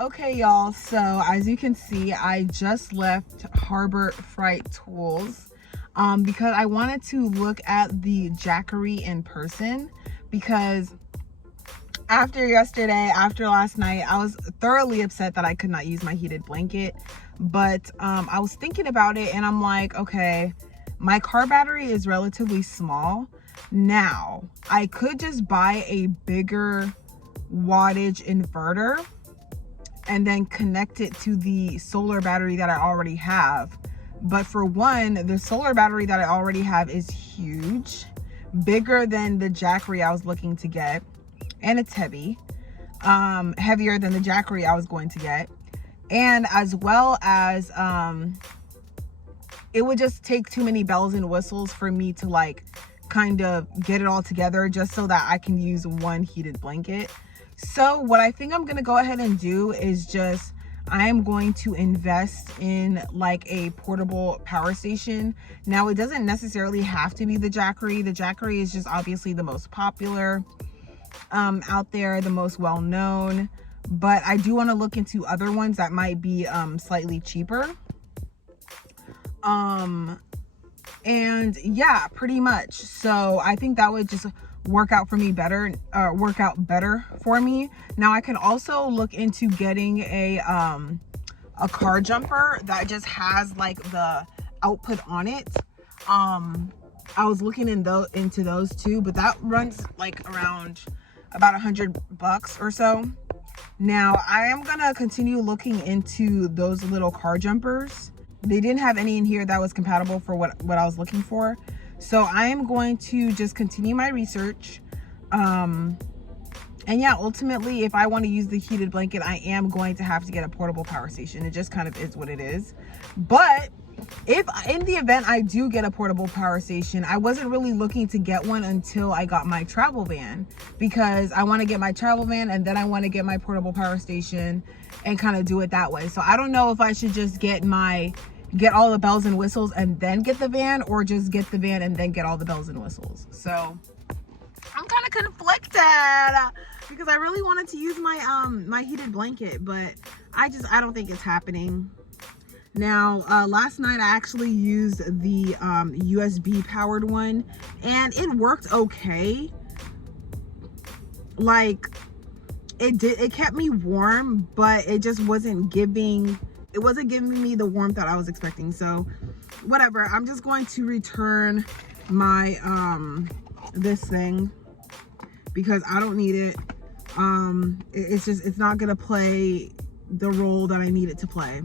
Okay, y'all, so as you can see, I just left Harbor Freight Tools because I wanted to look at the Jackery in person, because after yesterday, after last night, I was thoroughly upset that I could not use my heated blanket. But I was thinking about it and I'm like, okay, my car battery is relatively small. Now, I could just buy a bigger wattage inverter and then connect it to the solar battery that I already have. But for one, the solar battery that I already have is huge, bigger than the Jackery I was looking to get, and it's heavy, heavier than the Jackery I was going to get. And as well as it would just take too many bells and whistles for me to like kind of get it all together just so that I can use one heated blanket. So what I think I'm gonna go ahead and do is just, I'm going to invest in like a portable power station. Now, it doesn't necessarily have to be the Jackery. The Jackery is just obviously the most popular out there, the most well-known, but I do want to look into other ones that might be slightly cheaper. And yeah, pretty much. So I think that would just work out for me better, work out better for me. Now I can also look into getting a car jumper that just has like the output on it. I was looking into those too, but that runs like around about $100 or so. Now I am gonna continue looking into those little car jumpers. They didn't have any in here that was compatible for what I was looking for. So I am going to just continue my research. And yeah, ultimately, if I want to use the heated blanket, I am going to have to get a portable power station. It just kind of is what it is. But if in the event I do get a portable power station, I wasn't really looking to get one until I got my travel van, because I want to get my travel van and then I want to get my portable power station and kind of do it that way. So I don't know if I should just get all the bells and whistles and then get the van, or just get the van and then get all the bells and whistles. So I'm kind of conflicted because I really wanted to use my my heated blanket, but I don't think it's happening. Now, last night I actually used the USB powered one and it worked okay. Like it kept me warm, but it just wasn't giving me the warmth that I was expecting. So whatever, I'm just going to return my this thing because I don't need it. It's not gonna play the role that I need it to play.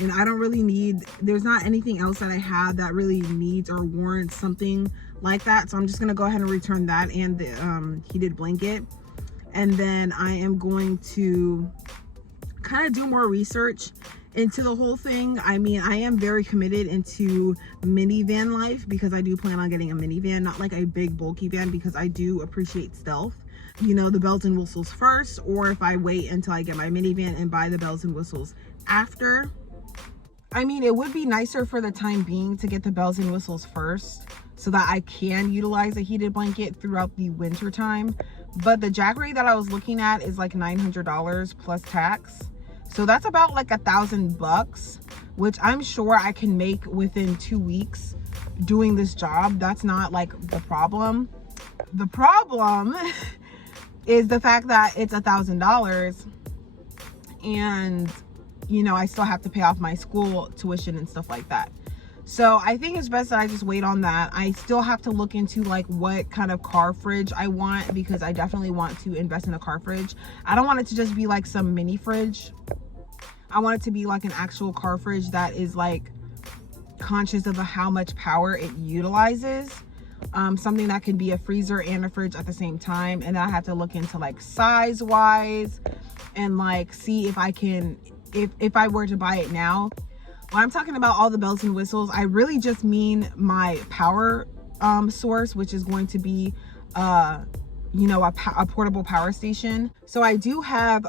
And I don't really need, there's not anything else that I have that really needs or warrants something like that. So I'm just gonna go ahead and return that and the heated blanket. And then I am going to kind of do more research into the whole thing. I mean, I am very committed into minivan life because I do plan on getting a minivan, not like a big bulky van, because I do appreciate stealth. You know, the bells and whistles first, or if I wait until I get my minivan and buy the bells and whistles after. I mean, it would be nicer for the time being to get the bells and whistles first so that I can utilize a heated blanket throughout the winter time. But the Jackery that I was looking at is like $900 plus tax. So that's about like $1,000, which I'm sure I can make within 2 weeks doing this job. That's not like the problem. The problem is the fact that it's $1,000 and, you know, I still have to pay off my school tuition and stuff like that. So I think it's best that I just wait on that. I still have to look into like what kind of car fridge I want, because I definitely want to invest in a car fridge. I don't want it to just be like some mini fridge. I want it to be like an actual car fridge that is like conscious of how much power it utilizes. Something that can be a freezer and a fridge at the same time. And I have to look into like size wise and like see if I can, if I were to buy it now. When I'm talking about all the bells and whistles, I really just mean my power source, which is going to be you know, a portable power station. So I do have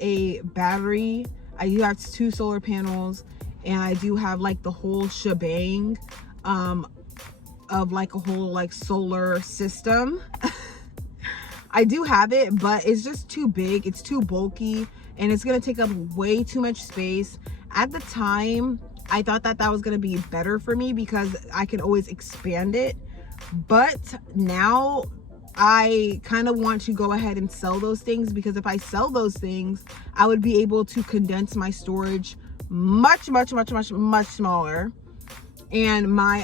a battery, I do have 2 solar panels, and I do have like the whole shebang of like a whole like solar system. I do have it, but it's just too big, it's too bulky, and it's going to take up way too much space. At the time, I thought that that was going to be better for me because I could always expand it. But now I kind of want to go ahead and sell those things, because if I sell those things, I would be able to condense my storage much smaller. And my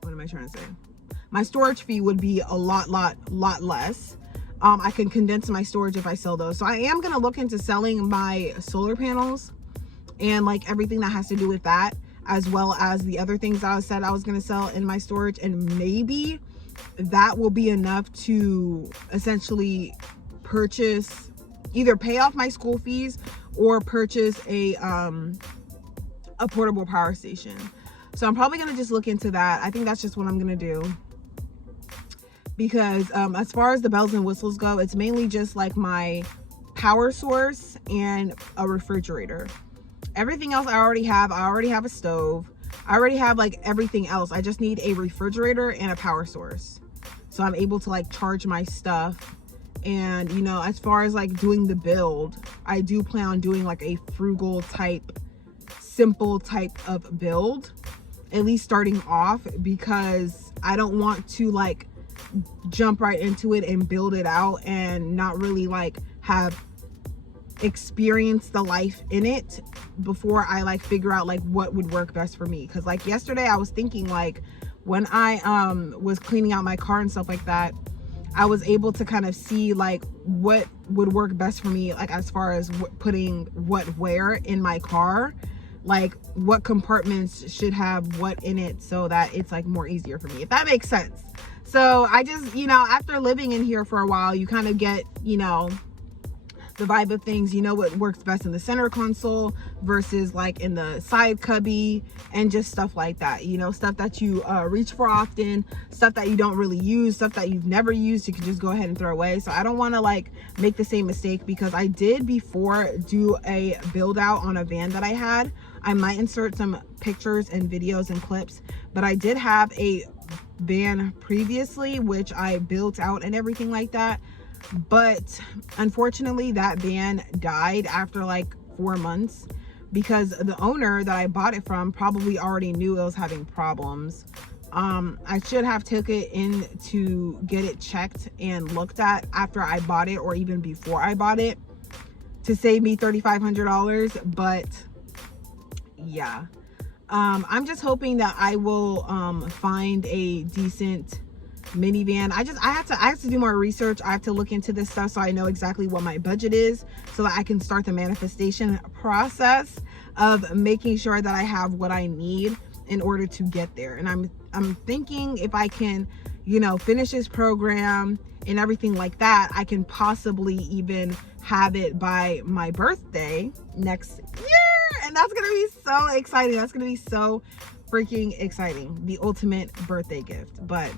what am I trying to say? My storage fee would be a lot less. I can condense my storage if I sell those. So I am going to look into selling my solar panels and like everything that has to do with that, as well as the other things that I said I was going to sell in my storage. And maybe that will be enough to essentially purchase, either pay off my school fees or purchase a portable power station. So I'm probably going to just look into that. I think that's just what I'm going to do. Because as far as the bells and whistles go, it's mainly just like my power source and a refrigerator. Everything else I already have. I already have a stove. I already have like everything else. I just need a refrigerator and a power source, so I'm able to like charge my stuff. And you know, as far as like doing the build, I do plan on doing like a frugal type, simple type of build, at least starting off, because I don't want to like jump right into it and build it out and not really like have experienced the life in it before I like figure out like what would work best for me. Because like yesterday I was thinking, like when I was cleaning out my car and stuff like that, I was able to kind of see like what would work best for me, like as far as putting what where in my car, like what compartments should have what in it, so that it's like more easier for me, if that makes sense. So I just, you know, after living in here for a while, you kind of get, you know, the vibe of things. You know what works best in the center console versus like in the side cubby, and just stuff like that. You know, stuff that you reach for often, stuff that you don't really use, stuff that you've never used, you can just go ahead and throw away. So I don't want to like make the same mistake, because I did before do a build out on a van that I had. I might insert some pictures and videos and clips, but I did have a van previously which I built out and everything like that. But unfortunately that van died after like 4 months, because the owner that I bought it from probably already knew it was having problems. I should have took it in to get it checked and looked at after I bought it, or even before I bought it, to save me $3,500. But yeah, I'm just hoping that I will find a decent minivan. I have to do more research. I have to look into this stuff so I know exactly what my budget is, so that I can start the manifestation process of making sure that I have what I need in order to get there. And I'm thinking if I can, you know, finish this program and everything like that, I can possibly even have it by my birthday next year. And that's gonna be so exciting. That's gonna be so freaking exciting. The ultimate birthday gift. But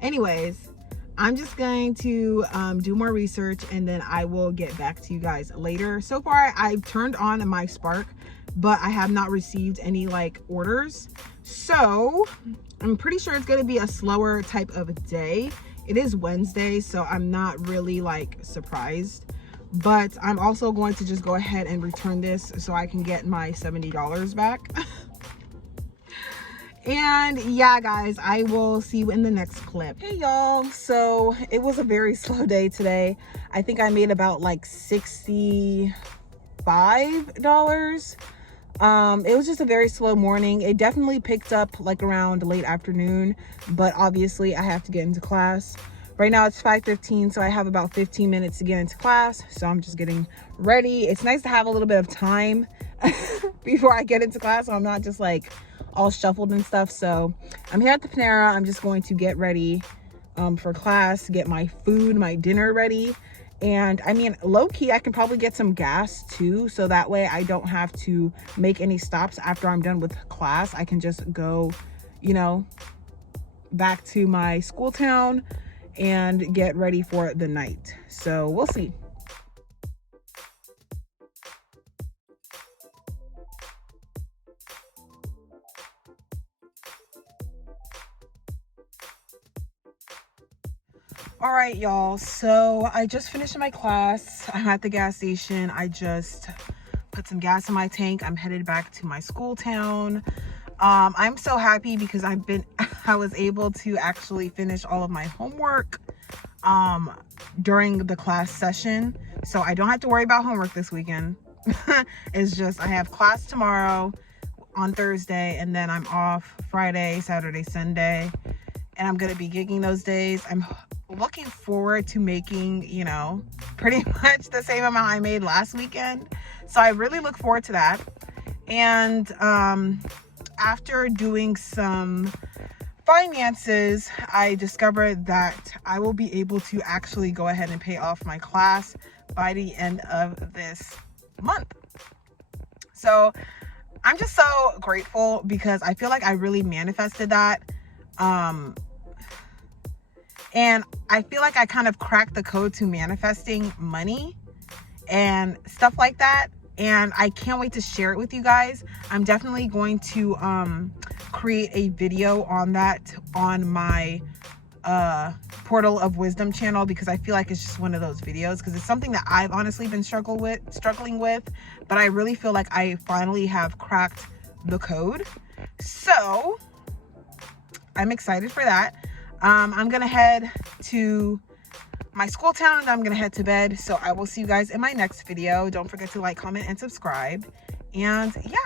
anyways, I'm just going to do more research, and then I will get back to you guys later. So far I've turned on my Spark, but I have not received any like orders, so I'm pretty sure it's going to be a slower type of day. It is Wednesday, so I'm not really like surprised. But I'm also going to just go ahead and return this so I can get my $70 back. And yeah, guys, I will see you in the next clip. Hey y'all, so it was a very slow day today. I think I made about like $65. It was just a very slow morning. It definitely picked up like around late afternoon, but obviously I have to get into class. Right now it's 5:15, so I have about 15 minutes to get into class. So I'm just getting ready. It's nice to have a little bit of time before I get into class, so I'm not just like all shuffled and stuff. So I'm here at the Panera. I'm just going to get ready for class, get my food, my dinner ready. And I mean, low-key, I can probably get some gas too, so that way I don't have to make any stops after I'm done with class. I can just go, you know, back to my school town and get ready for the night. So we'll see. All right, y'all, so I just finished my class. I'm at the gas station. I just put some gas in my tank. I'm headed back to my school town. I'm so happy because I was able to actually finish all of my homework during the class session, so I don't have to worry about homework this weekend. It's just I have class tomorrow on Thursday, and then I'm off Friday, Saturday, Sunday, and I'm gonna be gigging those days. I'm looking forward to making, you know, pretty much the same amount I made last weekend, so I really look forward to that. And after doing some finances, I discovered that I will be able to actually go ahead and pay off my class by the end of this month. So I'm just so grateful because I feel like I really manifested that. And I feel like I kind of cracked the code to manifesting money and stuff like that. And I can't wait to share it with you guys. I'm definitely going to create a video on that on my Portal of Wisdom channel, because I feel like it's just one of those videos, because it's something that I've honestly been struggling with, but I really feel like I finally have cracked the code. So I'm excited for that. I'm gonna head to my school town and I'm gonna head to bed. So I will see you guys in my next video. Don't forget to like, comment, and subscribe. And yeah,